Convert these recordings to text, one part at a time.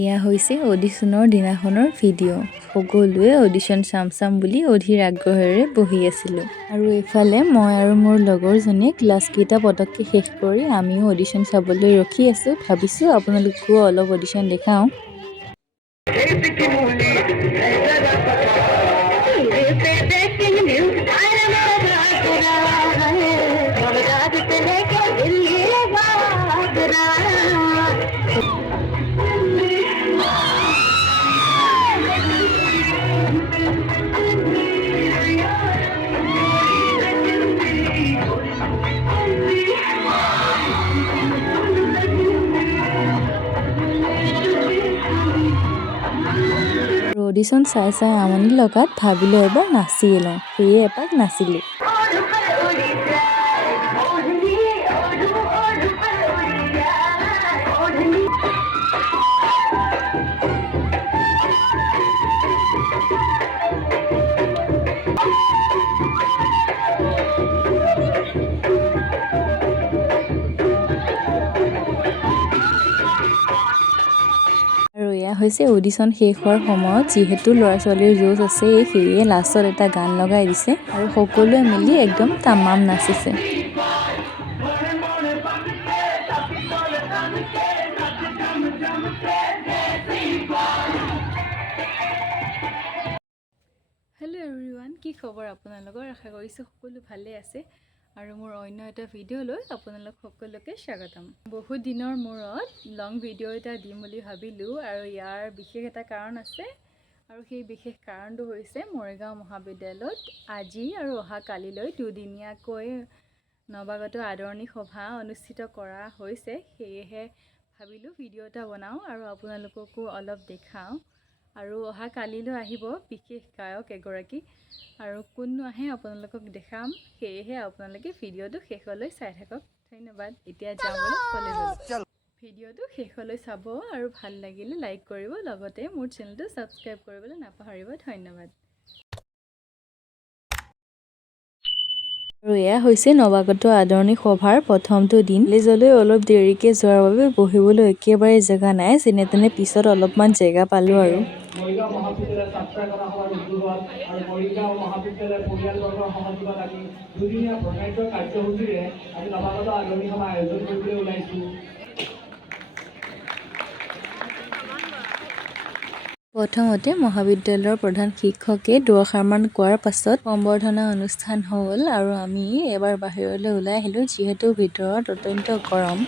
এয়া হৈছে অডিশ্যনৰ দিনাখনৰ ভিডিঅ'। সকলোৱে অডিশ্যন চাম বুলি অধীৰ আগ্ৰহেৰে বহি আছিলোঁ। আৰু এইফালে মই আৰু মোৰ লগৰজনীয়ে ক্লাছকেইটা পটককৈ শেষ কৰি আমিও অডিশ্যন চাবলৈ ৰখি আছোঁ। ভাবিছোঁ আপোনালোককো অলপ অডিশ্যন দেখাওঁ। অডিশ্যন চাই আমনি লগাত ভাবিলোঁ এবাৰ নাচিয়ে লওঁ। সেয়ে এপাক নাচিলোঁ। আৰু এয়া হৈছে অডিশ্যন শেষ হোৱাৰ সময়ত যিহেতু ল'ৰা ছোৱালীৰ যুঁজ আছে সেয়ে লাষ্টত এটা গান লগাই দিছে আৰু সকলোৱে মিলি একদম তামাম নাচিছে। হেল্ল' এভৰিৱান, কি খবৰ আপোনালোকৰ? আশা কৰিছোঁ সকলো ভালে আছে। আৰু মোৰ অন্য এটা ভিডিঅ'লৈ আপোনালোক সকলোকে স্বাগতম। বহুত দিনৰ মূৰত লং ভিডিঅ' এটা দিম বুলি ভাবিলোঁ আৰু ইয়াৰ বিশেষ এটা কাৰণ আছে। আৰু সেই বিশেষ কাৰণটো হৈছে মৰিগাঁও মহাবিদ্যালয়ত আজি আৰু অহা কালিলৈ দুদিনীয়াকৈ নৱাগত আদৰণি সভা অনুষ্ঠিত কৰা হৈছে। সেয়েহে ভাবিলোঁ ভিডিঅ' এটা বনাওঁ আৰু আপোনালোককো অলপ দেখাওঁ। আৰু অহা কালিলৈ আহিব বিশেষ গায়ক এগৰাকী আৰু কোননো আহে আপোনালোকক দেখাম। সেয়েহে আপোনালোকে ভিডিঅ'টো শেষলৈ চাই থাকক। ধন্যবাদ। এতিয়া যাওঁ ব'লক কলেজলৈ। ভিডিঅ'টো শেষলৈ চাব আৰু ভাল লাগিলে লাইক কৰিব, লগতে মোৰ চেনেলটো ছাবস্ক্ৰাইব কৰিবলৈ নাপাহৰিব। ধন্যবাদ। আৰু এয়া হৈছে নৱাগত আদৰণি সভাৰ প্ৰথমটো দিন। কলেজলৈ অলপ দেৰিকৈ যোৱাৰ বাবে বহিবলৈ একেবাৰে জেগা নাই। যেনে তেনে পিছত অলপমান জেগা পালোঁ আৰু মৰিগাঁও মহাবিদ্যালয় ছাত্ৰ সভাৰ উদ্যোগত আৰু মৰিগাঁও মহাবিদ্যালয় পৰিয়ালবৰ্গৰ সহযোগত আমি দুদিনীয়া বৰ্ণাঢ্য কাৰ্যসূচীৰে আমি নৱাগত আদৰণি সভা আয়োজন কৰিবলৈ ওলাইছোঁ। প্ৰথমতে মহাবিদ্যালয়ৰ প্ৰধান শিক্ষকে দুআষাৰমান কোৱাৰ পাছত সম্বৰ্ধনা অনুষ্ঠান হ'ল আৰু আমি এবাৰ বাহিৰলৈ ওলাই আহিলোঁ যিহেতু ভিতৰত অত্যন্ত গৰম।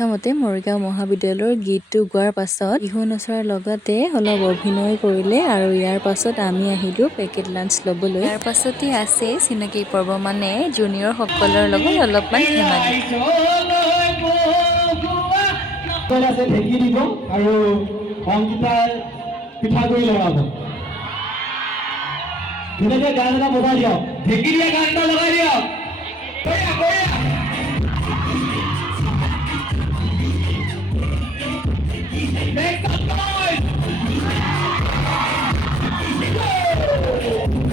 প্ৰথমতে মৰিগাঁও মহাবিদ্যালয়ৰ গীতটো গোৱাৰ পাছত বিহু নচৰাৰ লগতে অলপ অভিনয় কৰিলে আৰু ইয়াৰ পাছত আমি আহিলোঁ পেকেট লাঞ্চ ল'বলৈ। ইয়াৰ পাছতে আছে চিনাকি পৰ্ব, মানে জুনিয়ৰ সকলৰ লগত অলপমান ধেমালি। ঢেঁকী দিব আৰু অংকিতাৰ পিঠাগুৰি লগাব। ধুনীয়াকৈ গান এটা বজাই দিয়ক, ঢেঁকী দিয়া গান এটা লগাই দিয়ক।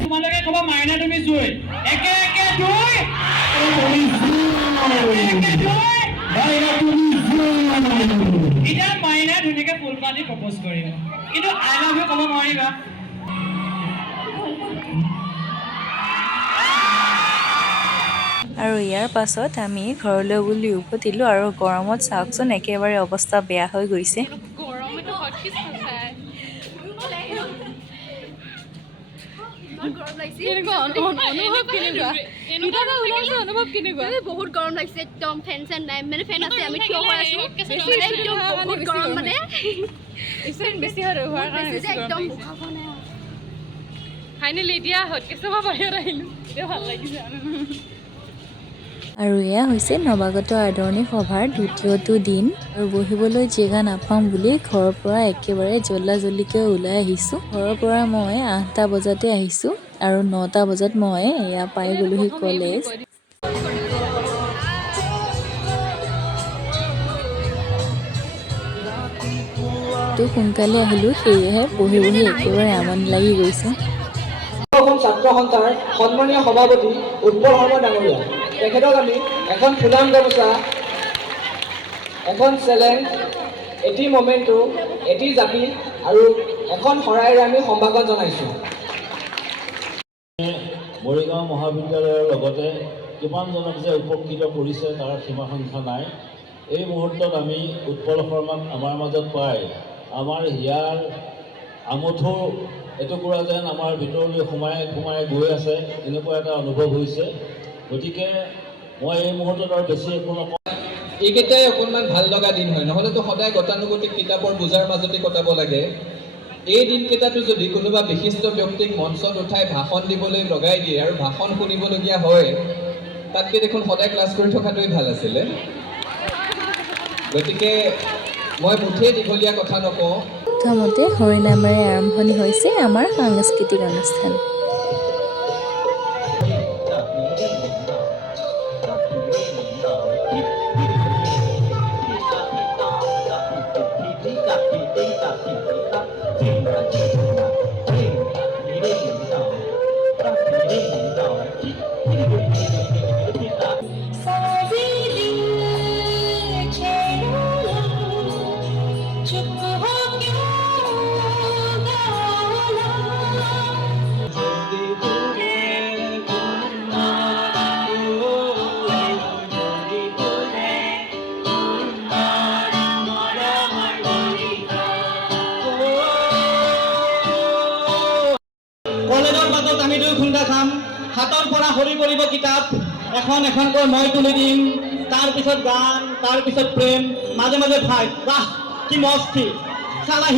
তোমালোকে ক'বা মাইনা তুমি জুই, একে একে জুই, এতিয়া মাইনা ধুনীয়াকৈ ফুল পাতি প্ৰপ'জ কৰিব, কিন্তু আই লাভ ইউ ক'ব নোৱাৰিবা। আৰু ইয়াৰ পাছত আমি ঘৰলৈ বুলি উভতিলোঁ আৰু গৰমত চাওকচোন একেবাৰে অৱস্থা বেয়া হৈ গৈছে। কেনেকুৱা অনুভৱ কেনেকুৱা এটা ওলাইছে অনুভৱ কেনেকুৱা বহুত গৰম লাগিছে একদম ফেন চেন নাই মানে ফেন আছে আমি থিয় হৈ আছো একদম বহুত গৰম মানে বেছি হয় হোৱাৰ কাৰণে একদম উশাহ নাই ফাইনেলি এতিয়া হটকেছৰ পৰা বাহিৰত আহিলোঁ এতিয়া ভাল লাগিছে আৰু এয়া হৈছে নৱাগত আদৰণি সভাৰ দ্বিতীয়টো দিন আৰু বহিবলৈ জেগা নাপাম বুলি ঘৰৰ পৰা একেবাৰে জল্দাজল্দিকৈ ওলাই আহিছোঁ। ঘৰৰ পৰা মই 8টা বজাতে আহিছোঁ আৰু 9টা বজাত মই এয়া পাই গ'লোহি কলেজ। তো সোনকালে আহিলোঁ, সেয়েহে বহি বহি একেবাৰে আমনি লাগি গৈছে। ছাত্ৰ সন্থাৰ সন্মানীয় সভাপতি উৎপল শৰ্মা ডাঙৰীয়া, তেখেতক আমি এখন ফুলাম গামোচা, এখন চেলেঞ্জ, এটি মমেণ্টো, এটি জাপি আৰু এখন শৰাইৰে আমি সম্ভাষণ জনাইছোঁ। মৰিগাঁও মহাবিদ্যালয়ৰ লগতে কিমানজনক যে উপকৃত কৰিছে তাৰ সীমা সংখ্যা নাই। এই মুহূৰ্তত আমি উৎপল শৰ্মাক আমাৰ মাজত পাই আমাৰ হিয়াৰ আমঠু এটুকুৰা যেন আমাৰ ভিতৰলৈ সোমাই গৈ আছে, এনেকুৱা এটা অনুভৱ হৈছে। গতিকে মই এই মুহূৰ্তত আৰু বেছি একো নকওঁ। এইকেইটাই অকণমান ভাল লগা দিন হয়, নহ'লেতো সদায় গতানুগতিক কিতাপৰ বোজাৰ মাজতে কটাব লাগে। এই দিনকেইটাতো যদি কোনোবা বিশিষ্ট ব্যক্তিক মঞ্চত উঠাই ভাষণ দিবলৈ লগাই দিয়ে আৰু ভাষণ শুনিবলগীয়া হয়, তাতকৈ দেখোন সদায় ক্লাছ কৰি থকাটোৱেই ভাল আছিলে। গতিকে মই মুঠেই দীঘলীয়া কথা নকওঁ। প্ৰথমতে হৰিনামেৰে আৰম্ভণি হৈছে আমাৰ সাংস্কৃতিক অনুষ্ঠান। কলেজৰ বাটত আমি দুই খুন্দা খাম, হাতৰ পৰা সৰি পৰিব কিতাপ, এখন এখনকৈ মই তুলি দিম, তাৰপিছত গান, তাৰপিছত প্ৰেম, মাজে মাজে ফাইট। বাহ কি মস্তি! চালা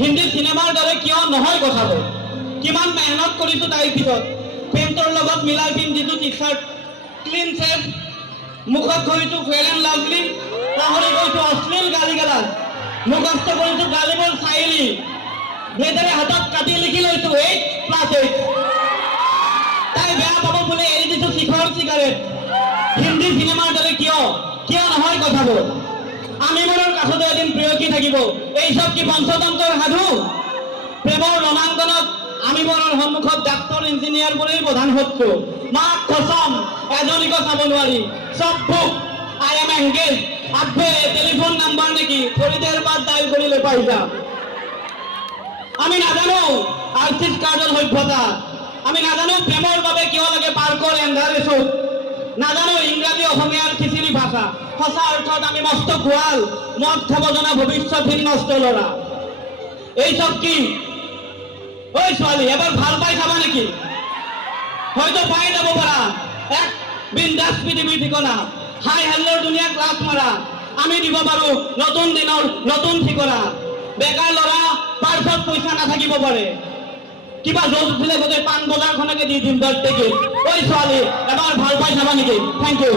হিন্দী চিনেমাৰ দৰে কিয় নহয় কথাবোৰ। কিমান মেহনত কৰিছোঁ তাইৰ পিছত। পেণ্টৰ লগত মিলাই পিন্ধিছোঁ টি চাৰ্ট, ক্লিন চেভ, মুখত ঘঁহিছোঁ ফেয়াৰ এণ্ড লাভলি, পাহৰি গৈছোঁ অশ্লীল গালি গালাজ, মুখস্থ কৰিছোঁ গালিবোৰ চাইলি, ব্লেডাৰে হাতত কাটি লিখি লৈছোঁ 8+8। তাই বেয়া পাব বুলি এৰি দিছোঁ শিখৰ চিগাৰেট। হিন্দী চিনেমাৰ দৰে কিয় নহয় কথাবোৰ। আমি মনৰ কাষতে এদিন প্ৰেয়সী থাকিব, এইসব কি পঞ্চতন্ত্ৰৰ সাধু? প্ৰেমৰ ৰণাংগনত আমি মনৰ সন্মুখত ডাক্তৰ ইঞ্জিনিয়াৰবোৰেই প্ৰধান শত্ৰু। মাক কসম এজনীকো চাব নোৱাৰি, চব বুক। I am engage. আব্বে টেলিফোন নাম্বাৰ নেকি? ফৰিদেৰ বাদ ডাইল কৰিলে পাই যাম। আমি নাজানো আৰ্টিষ্ট কাৰ্ডৰ সভ্যতা, আমি নাজানো প্ৰেমৰ বাবে কিয় লাগে পাৰ্কৰ এন্ধাৰে চুক, নাজানো ইংৰাজী অসমীয়াৰ খিচিৰি ভাষা। সঁচা অৰ্থত আমি মস্ত গোৱাল, মদ খাব জনা ভৱিষ্যতহীন নষ্ট ল'ৰা। এইসব কি? ঐ ছোৱালী, এবাৰ ভাল পাই খাবা নেকি? হয়তো পাই যাব পাৰা এক বিন্দাস পৃথিৱীৰ ঠিকনা। হাই হেল্লৰ দুনিয়া ক্লাছ মাৰা, আমি দিব পাৰো নতুন দিনৰ নতুন ঠিকনা। বেকাৰ ল'ৰা পাৰ্চত পইচা নাথাকিব পাৰে, কিবা য'ত উঠিলে গোটেই পাণ বজাৰখনকে দি দিম বাৰ্থডে গিফ্ট। ঐ ছোৱালী, এবাৰ ভাল পাই চাবা নেকি? Thank you.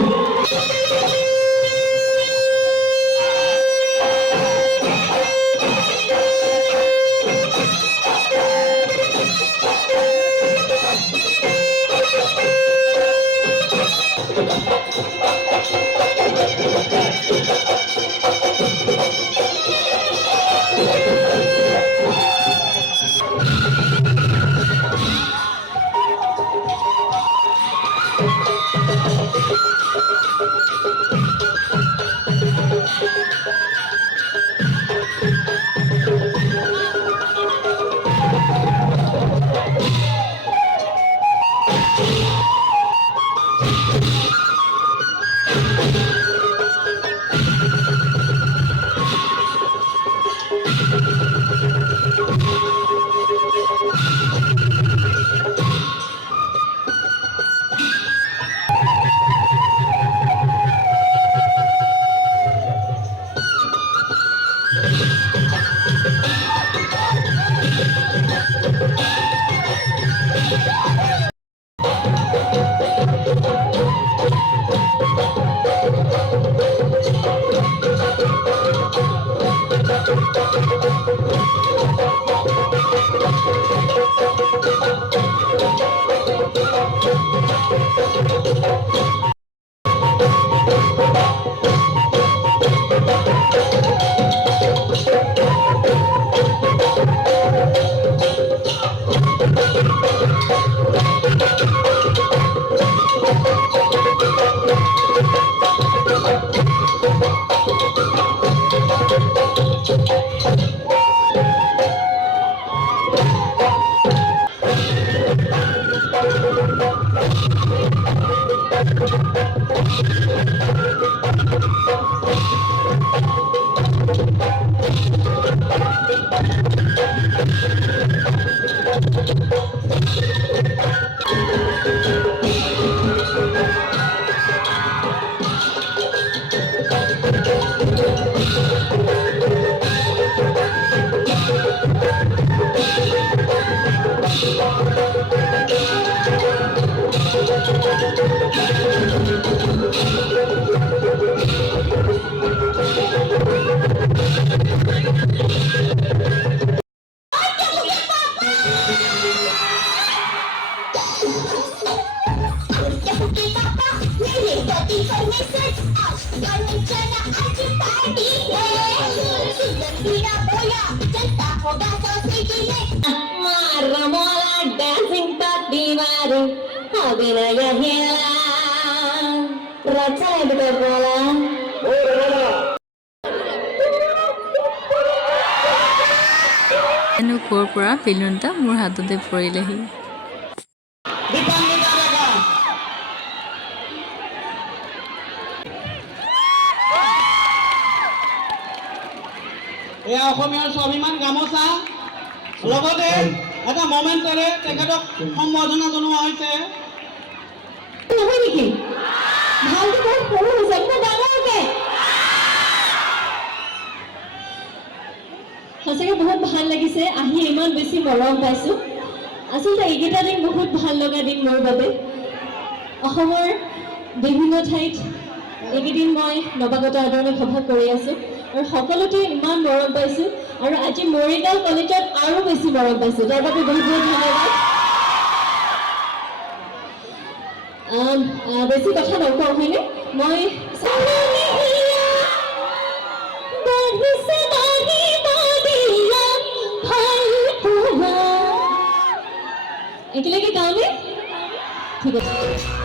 ক'ৰ পৰা বেলুন এটা মোৰ হাততে পৰিলেহি। দীপান্বিতা ডেকা। এয়া অসমীয়াৰ স্বাভিমান গামোচা, লগতে এটা মমেণ্টেৰে তেখেতক সম্বৰ্ধনা জনোৱা হৈছে। নহয় নেকি? ভালটো বহুত সৰু হৈছে, একদম ডাঙৰকে। সঁচাকৈ বহুত ভাল লাগিছে, আহি ইমান বেছি মৰম পাইছোঁ। আচলতে এইকেইটা দিন বহুত ভাল লগা দিন মোৰ বাবে। অসমৰ বিভিন্ন ঠাইত এইকেইদিন মই নৱাগত আদৰণি সভা কৰি আছোঁ আৰু সকলোতে ইমান মৰম পাইছোঁ আৰু আজি মৰিগাঁও কলেজত আৰু বেছি মৰম পাইছোঁ। তাৰ বাবে বহুত বহুত ধন্যবাদ। বেছি কথা নকওঁ, হয়নে? মই একেলগে গাওঁনে? ঠিক আছে।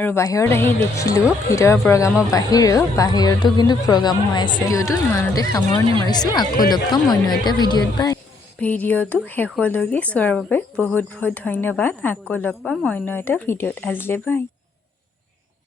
আৰু বাহিৰত আহি দেখিলোঁ ভিতৰৰ প্ৰগ্ৰামৰ বাহিৰতো কিন্তু প্ৰগ্ৰাম হৈ আছে। ভিডিঅ'টো ইমানতে সামৰণি মাৰিছোঁ। আকৌ লগ পাম অন্য এটা ভিডিঅ'ত। বাই। ভিডিঅ'টো শেষলৈকে চোৱাৰ বাবে বহুত বহুত ধন্যবাদ। আকৌ লগ পাম অন্য এটা ভিডিঅ'ত। আজিলৈ বাই।